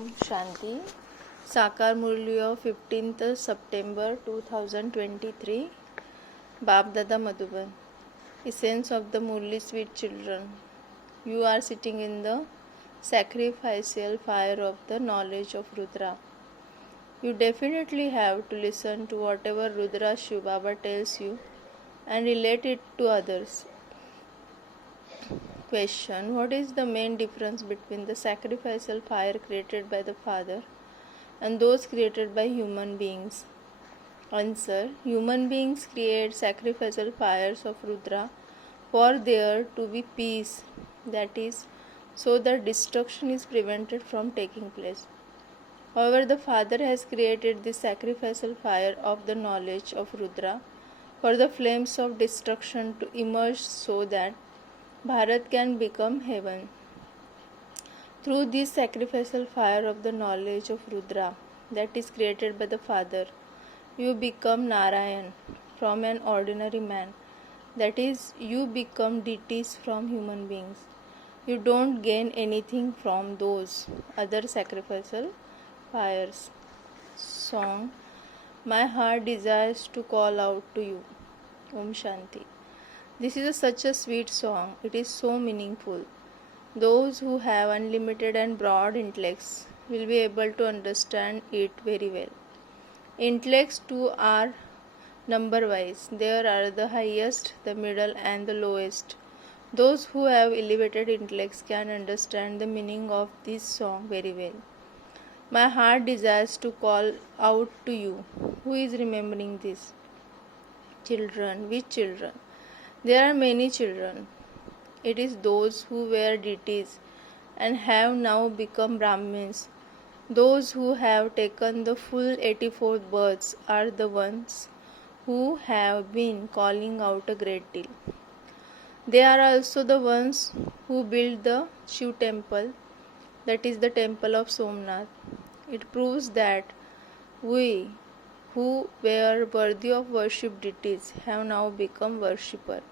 Shanti. Sakar Murli of 15th September 2023. Bab Dada Madhuban. Essence of the Murli Sweet Children. You are sitting in the sacrificial fire of the knowledge of Rudra. You definitely have to listen to whatever Rudra Shiv Baba tells you and relate it to others. Question: what is the main difference between the sacrificial fire created by the Father and those created by human beings? Answer: human beings create sacrificial fires of Rudra for there to be peace, that is, so that destruction is prevented from taking place. However, the Father has created this sacrificial fire of the knowledge of Rudra for the flames of destruction to emerge so that Bharat can become heaven. Through this sacrificial fire of the knowledge of Rudra that is created by the Father, you become Narayan from an ordinary man. That is, you become deities from human beings. You don't gain anything from those other sacrificial fires. Song: My heart desires to call out to you. Om Shanti. This is such a sweet song. It is so meaningful. Those who have unlimited and broad intellects will be able to understand it very well. Intellects too are number-wise. There are the highest, the middle, and the lowest. Those who have elevated intellects can understand the meaning of this song very well. My heart desires to call out to you. Who is remembering this? Children. Which children? There are many children. It is those who were deities and have now become Brahmins. Those who have taken the full 84 births are the ones who have been calling out a great deal. They are also the ones who built the Shiv temple, that is the temple of Somnath. It proves that we who were worthy of worship deities have now become worshippers.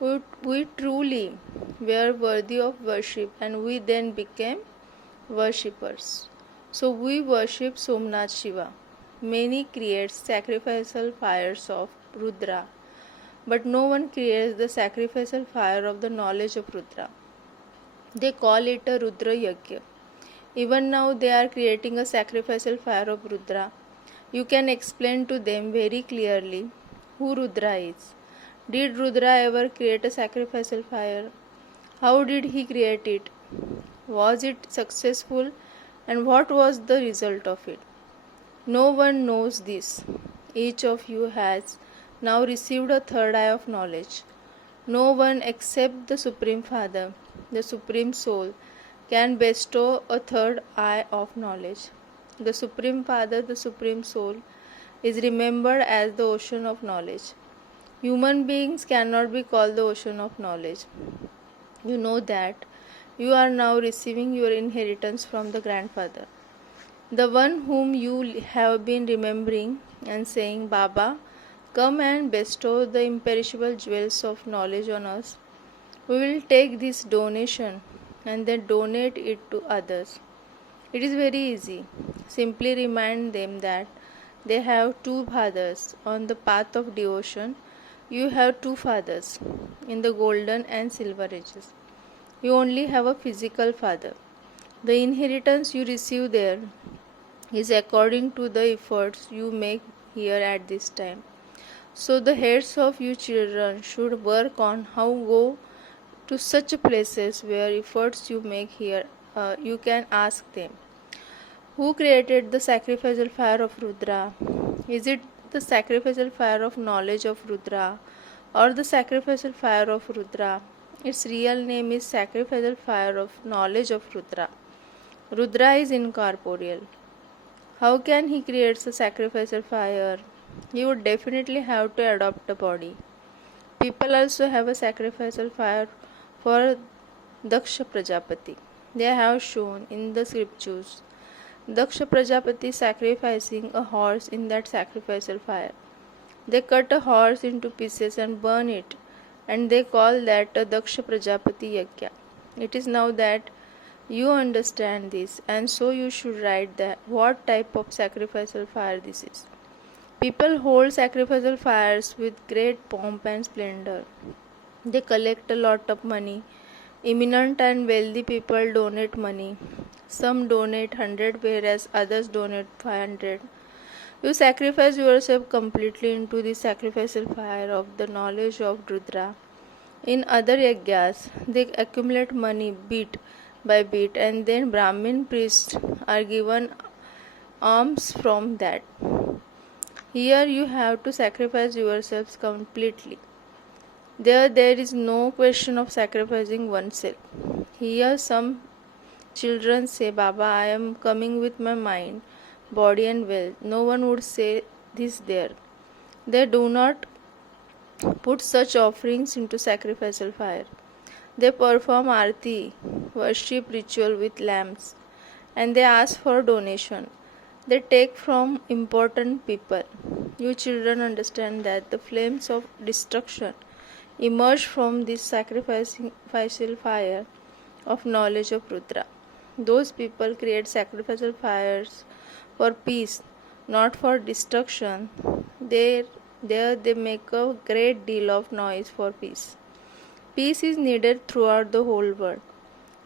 We truly were worthy of worship and we then became worshippers. So we worship Somnath Shiva. Many create sacrificial fires of Rudra, but no one creates the sacrificial fire of the knowledge of Rudra. They call it a Rudra Yajna. Even now they are creating a sacrificial fire of Rudra. You can explain to them very clearly who Rudra is. Did Rudra ever create a sacrificial fire? How did he create it? Was it successful? And what was the result of it? No one knows this. Each of you has now received a third eye of knowledge. No one except the Supreme Father, the Supreme Soul, can bestow a third eye of knowledge. The Supreme Father, the Supreme Soul, is remembered as the ocean of knowledge. Human beings cannot be called the ocean of knowledge. You know that you are now receiving your inheritance from the Grandfather, the one whom you have been remembering and saying, Baba, come and bestow the imperishable jewels of knowledge on us. We will take this donation and then donate it to others. It is very easy. Simply remind them that they have two fathers on the path of devotion. You have two fathers in the golden and silver ages. You only have a physical father. The inheritance you receive there is according to the efforts you make here at this time. So the heads of you children should work on how go to such places where efforts you make here. You can ask them, who created the sacrificial fire of Rudra? Is it the sacrificial fire of knowledge of Rudra or the sacrificial fire of Rudra? Its real name is sacrificial fire of knowledge of Rudra. Rudra is incorporeal. How can he create a sacrificial fire? He would definitely have to adopt a body. People also have a sacrificial fire for Daksha Prajapati. They have shown in the scriptures Daksha Prajapati sacrificing a horse in that sacrificial fire. They cut a horse into pieces and burn it, and they call that a Daksha Prajapati Yajna. It is now that You understand this, and so you should write that what type of sacrificial fire this is. People hold sacrificial fires with great pomp and splendor. They collect a lot of money. Eminent and wealthy people donate money. Some donate 100 whereas others donate 500. You sacrifice yourself completely into the sacrificial fire of the knowledge of Rudra. In other yajnas, they accumulate money bit by bit, and then Brahmin priests are given alms from that. Here you have to sacrifice yourselves completely. There is no question of sacrificing oneself. Here some children say, Baba, I am coming with my mind, body and wealth. No one would say this there. They do not put such offerings into sacrificial fire. They perform arti, worship ritual with lamps, and they ask for donation. They take from important people. You children understand that the flames of destruction emerge from this sacrificial fire of knowledge of Rudra. Those people create sacrificial fires for peace, not for destruction. There they make a great deal of noise for peace. Peace is needed throughout the whole world.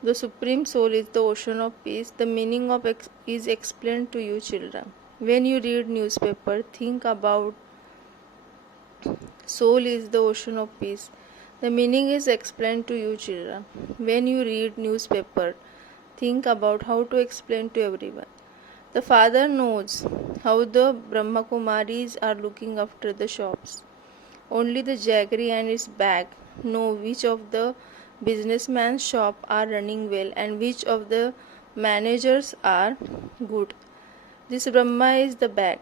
The Supreme Soul is the ocean of peace. The meaning of is explained to you children. When you read newspaper, think about soul is the ocean of peace. The meaning is explained to you children. When you read newspaper, think about how to explain to everyone. The father knows how the Brahma Kumaris are looking after the shops. Only the jaggery and its bag know which of the businessman's shop are running well and which of the managers are good. This Brahma is the bag.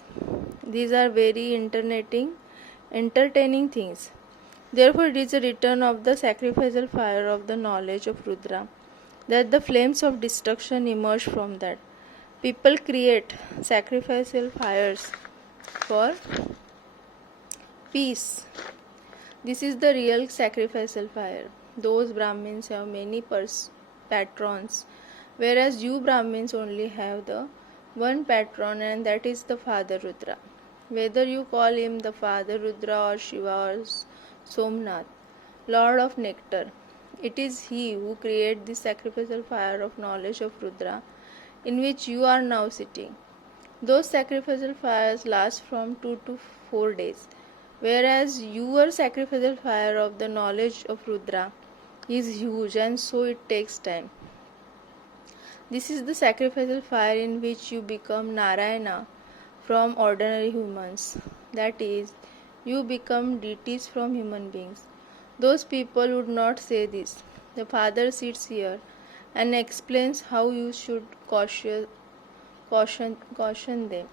These are very entertaining things. Therefore, it is a return of the sacrificial fire of the knowledge of Rudra, that the flames of destruction emerge from that. People create sacrificial fires for peace. This is the real sacrificial fire. Those Brahmins have many patrons, whereas you Brahmins only have the one patron, and that is the Father Rudra. Whether you call him the Father Rudra or Shiva or Somnath, Lord of Nectar, it is he who created this sacrificial fire of knowledge of Rudra, in which you are now sitting. Those sacrificial fires last from 2 to 4 days, whereas your sacrificial fire of the knowledge of Rudra is huge, and so it takes time. This is the sacrificial fire in which you become Narayana from ordinary humans. That is, you become deities from human beings. Those people would not say this. The Father sits here and explains how you should caution them.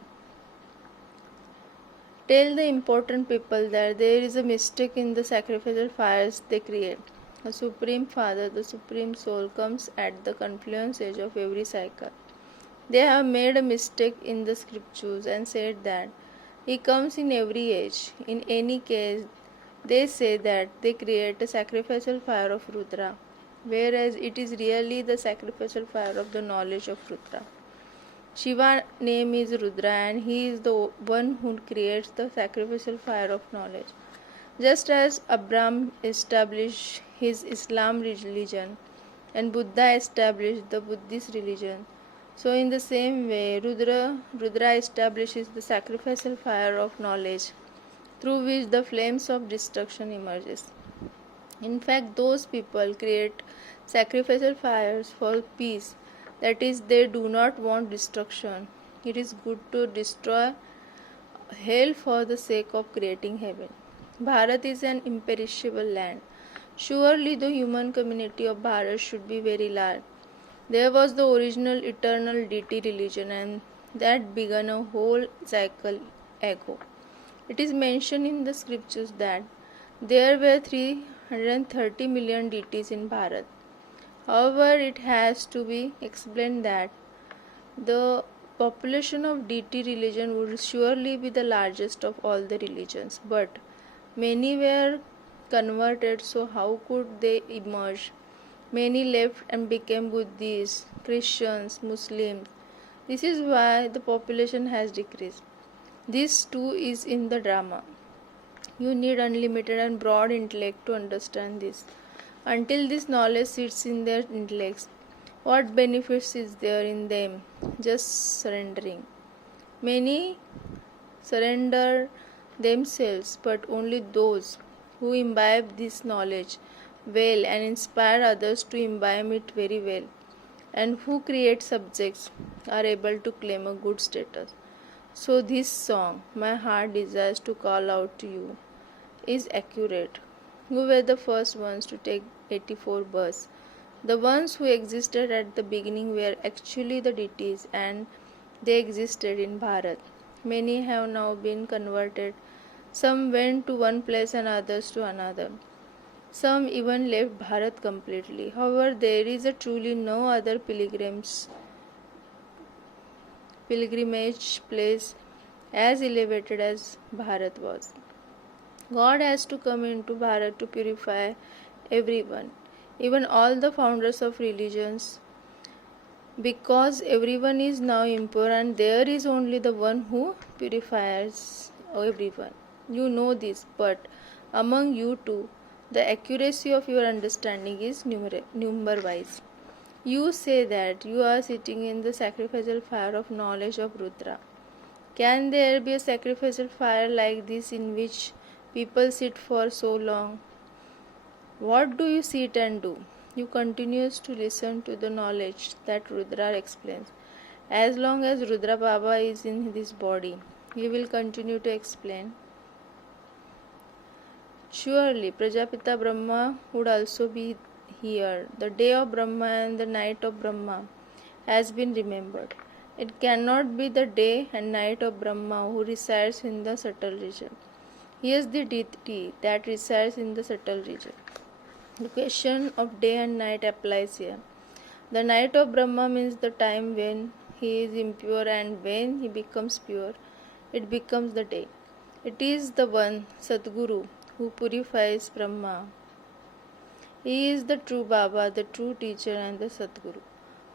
Tell the important people that there is a mistake in the sacrificial fires they create. The Supreme Father, the Supreme Soul, comes at the confluence age of every cycle. They have made a mistake in the scriptures and said that he comes in every age. In any case, they say that they create a sacrificial fire of Rudra, whereas it is really the sacrificial fire of the knowledge of Rudra. Shiva's name is Rudra, and he is the one who creates the sacrificial fire of knowledge. Just as Abraham established his Islam religion and Buddha established the Buddhist religion, so in the same way Rudra establishes the sacrificial fire of knowledge through which the flames of destruction emerges. In fact, those people create sacrificial fires for peace. That is, they do not want destruction. It is good to destroy hell for the sake of creating heaven. Bharat is an imperishable land. Surely the human community of Bharat should be very large. There was the original eternal deity religion, and that began a whole cycle ago. It is mentioned in the scriptures that there were 330 million deities in Bharat. However, it has to be explained that the population of deity religion would surely be the largest of all the religions, but many were converted, so how could they emerge? Many left and became Buddhists, Christians, Muslims. This is why the population has decreased. This too is in the drama. You need unlimited and broad intellect to understand this. Until this knowledge sits in their intellects, what benefits is there in them? Just surrendering. Many surrender themselves, but only those who imbibe this knowledge well and inspire others to imbibe it very well, and who create subjects are able to claim a good status. So, this song, My Heart Desires to Call Out to You, is accurate. Who were the first ones to take 84 bus? The ones who existed at the beginning were actually the deities, and they existed in Bharat. Many have now been converted. Some went to one place and others to another. Some even left Bharat completely. However, there is a truly no other pilgrimage place as elevated as Bharat was. God has to come into Bharat to purify everyone, even all the founders of religions, because everyone is now impure and there is only the one who purifies everyone. You know this, but among you two, the accuracy of your understanding is number wise. You say that you are sitting in the sacrificial fire of knowledge of Rudra. Can there be a sacrificial fire like this in which people sit for so long? What do you sit and do? You continue to listen to the knowledge that Rudra explains. As long as Rudra Baba is in this body, he will continue to explain. Surely Prajapita Brahma would also be here. The day of Brahma and the night of Brahma has been remembered. It cannot be the day and night of Brahma who resides in the subtle region. He is the deity that resides in the subtle region. The question of day and night applies here. The night of Brahma means the time when he is impure, and when he becomes pure, it becomes the day. It is the one, Sadguru, who purifies Brahma. He is the true Baba, the true teacher, and the Sadguru.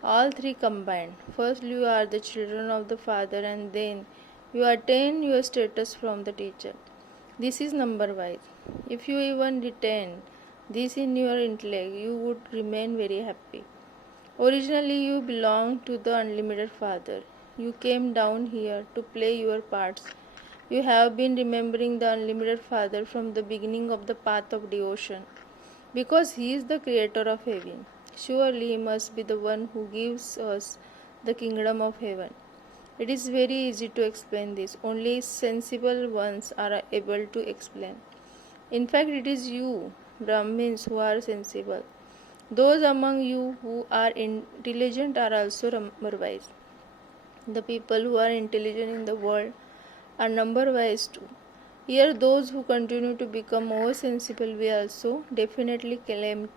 All three combined. First, you are the children of the Father, and then you attain your status from the teacher. This is number wise. If you even retain this in your intellect, you would remain very happy. Originally, you belonged to the unlimited Father. You came down here to play your parts. You have been remembering the unlimited Father from the beginning of the path of devotion, because he is the creator of heaven. Surely he must be the one who gives us the kingdom of heaven. It is very easy to explain this. Only sensible ones are able to explain. In fact, it is you, Brahmins, who are sensible. Those among you who are intelligent are also number-wise. The people who are intelligent in the world are number-wise too. Here, those who continue to become more sensible will also definitely claim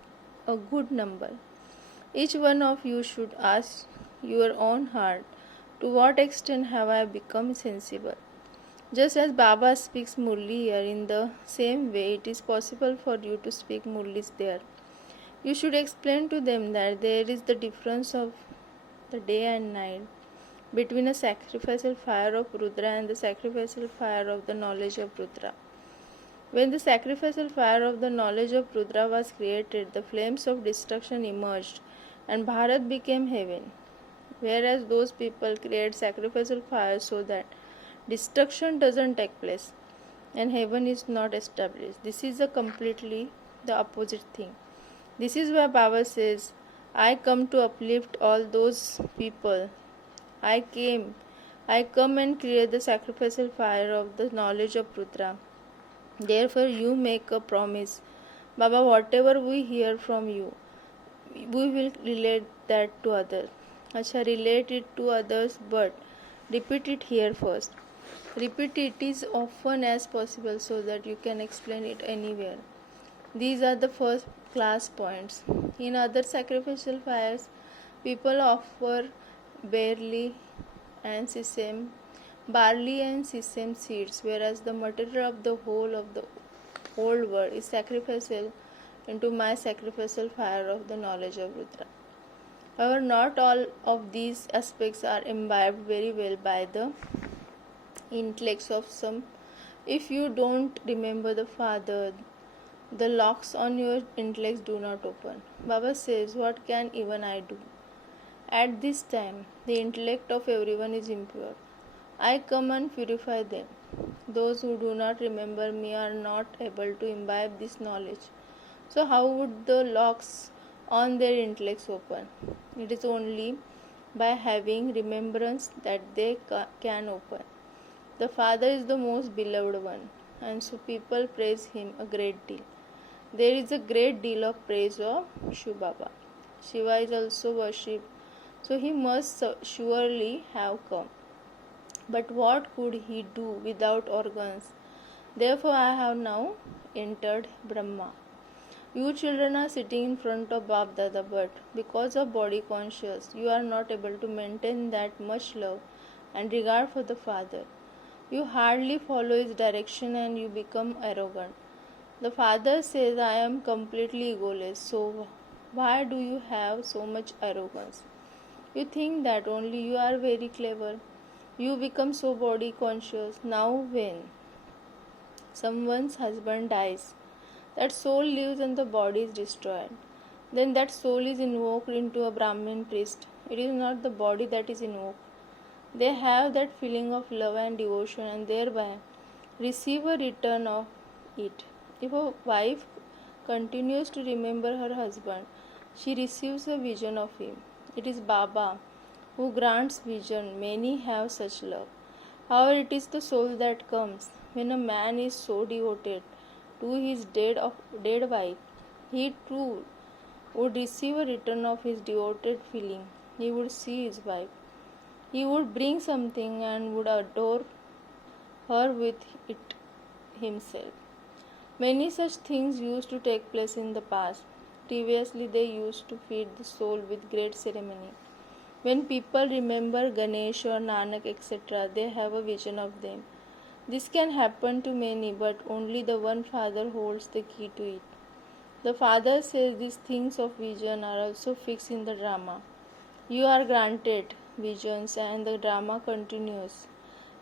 a good number. Each one of you should ask your own heart, to what extent have I become sensible? Just as Baba speaks Murli here, in the same way it is possible for you to speak Murlis there. You should explain to them that there is the difference of the day and night between a sacrificial fire of Rudra and the sacrificial fire of the knowledge of Rudra. When the sacrificial fire of the knowledge of Rudra was created, the flames of destruction emerged and Bharat became heaven. Whereas those people create sacrificial fire so that destruction doesn't take place and heaven is not established. This is a completely the opposite thing. This is why Baba says, I come to uplift all those people. I come and create the sacrificial fire of the knowledge of Rudra. Therefore you make a promise, Baba, whatever we hear from you, we will relate that to others. Acha, relate it to others, but repeat it here first. Repeat it as often as possible so that you can explain it anywhere. These are the first class points. In other sacrificial fires, people offer barley and sesame seeds, whereas the material of the whole world is sacrificial into my sacrificial fire of the knowledge of Rudra. However, not all of these aspects are imbibed very well by the intellects of some. If you don't remember the Father, the locks on your intellects do not open. Baba says, what can even I do? At this time, the intellect of everyone is impure. I come and purify them. Those who do not remember me are not able to imbibe this knowledge. So, how would the locks on their intellects open? It is only by having remembrance that they can open. The Father is the most beloved one, and so people praise him a great deal. There is a great deal of praise of Shiva Baba. Shiva is also worshipped, so he must surely have come. But what could he do without organs? Therefore, I have now entered Brahma. You children are sitting in front of Bab Dada, but because of body conscious, you are not able to maintain that much love and regard for the Father. You hardly follow his direction and you become arrogant. The Father says, I am completely egoless, so why do you have so much arrogance? You think that only you are very clever. You become so body conscious. Now, when someone's husband dies, that soul lives and the body is destroyed. Then that soul is invoked into a Brahmin priest. It is not the body that is invoked. They have that feeling of love and devotion and thereby receive a return of it. If a wife continues to remember her husband, she receives a vision of him. It is Baba who grants vision. Many have such love. However, it is the soul that comes. When a man is so devoted to his dead wife, he too would receive a return of his devoted feeling. He would see his wife. He would bring something and would adore her with it himself. Many such things used to take place in the past. Previously, they used to feed the soul with great ceremony. When people remember Ganesh or Nanak, etc., they have a vision of them. This can happen to many, but only the one Father holds the key to it. The Father says these things of vision are also fixed in the drama. You are granted visions and the drama continues.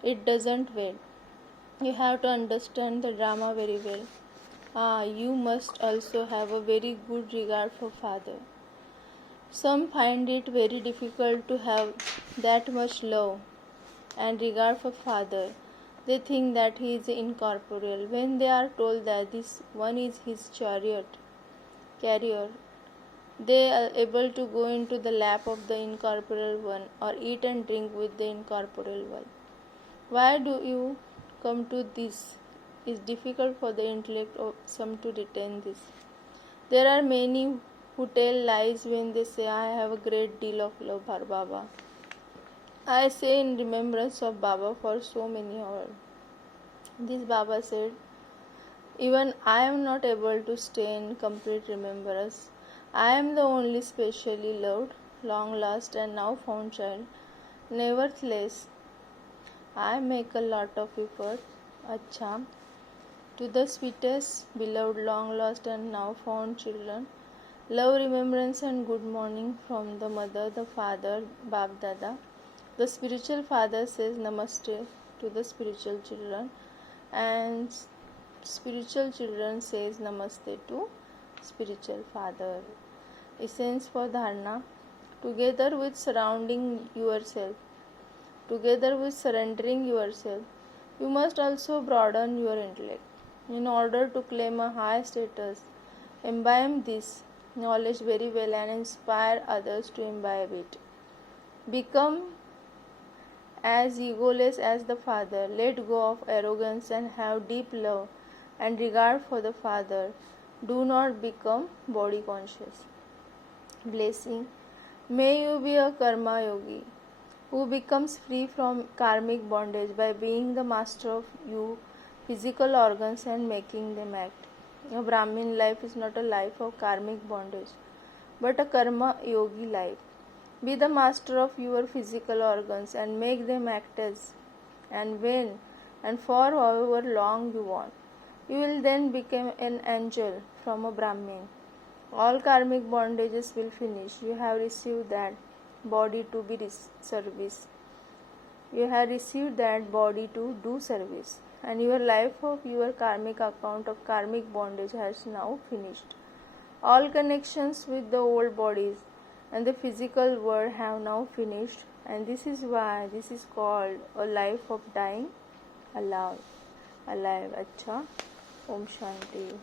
It doesn't wait. You have to understand the drama very well. You must also have a very good regard for Father. Some find it very difficult to have that much love and regard for Father. They think that he is incorporeal. When they are told that this one is his carrier, they are able to go into the lap of the incorporeal one or eat and drink with the incorporeal one. Why do you come to this? It is difficult for the intellect of some to retain this. There are many who tell lies when they say, I have a great deal of love for Baba. I say in remembrance of Baba for so many hours. This Baba said, even I am not able to stay in complete remembrance. I am the only specially loved, long lost and now found child. Nevertheless, I make a lot of effort. Acha. To the sweetest, beloved, long lost and now found children, love, remembrance and good morning from the mother, the father, Bab Dada. The spiritual father says Namaste to the spiritual children, and spiritual children says Namaste to spiritual father. Essence for Dharana. Together with surrounding yourself, together with surrendering yourself, you must also broaden your intellect. In order to claim a high status, imbibe this knowledge very well and inspire others to imbibe it. Become as egoless as the Father. Let go of arrogance and have deep love and regard for the Father. Do not become body conscious. Blessing. May you be a karma yogi who becomes free from karmic bondage by being the master of your physical organs and making them act. A Brahmin life is not a life of karmic bondage, but a karma yogi life. Be the master of your physical organs and make them act as and when and for however long you want. You will then become an angel from a Brahmin. All karmic bondages will finish. You have received that body to be service. You have received that body to do service. And your life of your karmic account of karmic bondage has now finished. All connections with the old bodies and the physical world have now finished, and this is why this is called a life of dying alive. Acha. Om Shanti.